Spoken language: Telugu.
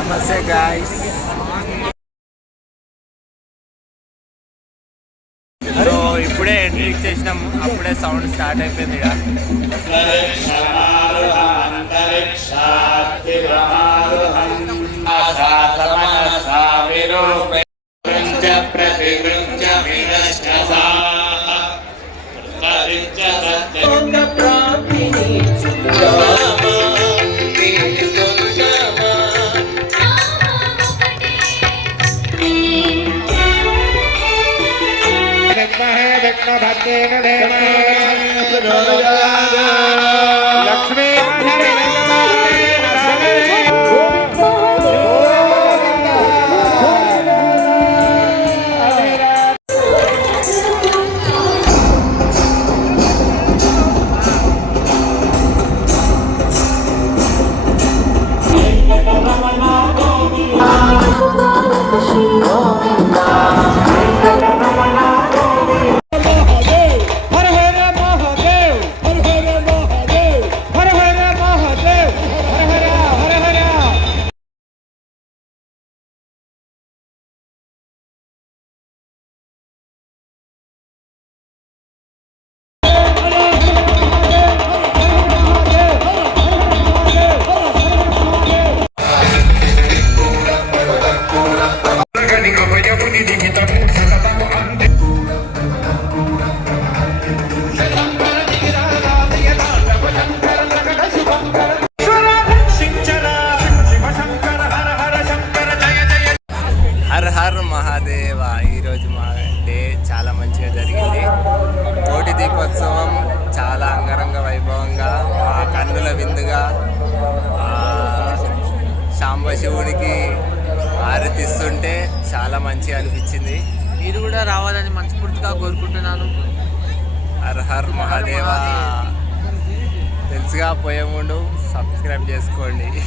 నమస్తే గాయ్స్. సో ఇప్పుడే ఎంట్రీ ఇచ్చేసినాము, అప్పుడే సౌండ్ స్టార్ట్ అయిపోయింది ఇక. లక్ష్మీ హర్ మహాదేవ. ఈరోజు మా డే చాలా మంచిగా జరిగింది. కోటి దీపోత్సవం చాలా అంగరంగ వైభవంగా మా కన్నుల విందుగా సాంబశివుడికి ఆరతిస్తుంటే చాలా మంచిగా అనిపించింది. మీరు కూడా రావాలని మనస్ఫూర్తిగా కోరుకుంటున్నాను. Her her Mahadeva. తెలుసుగా పోయే ముందు సబ్స్క్రైబ్ చేసుకోండి.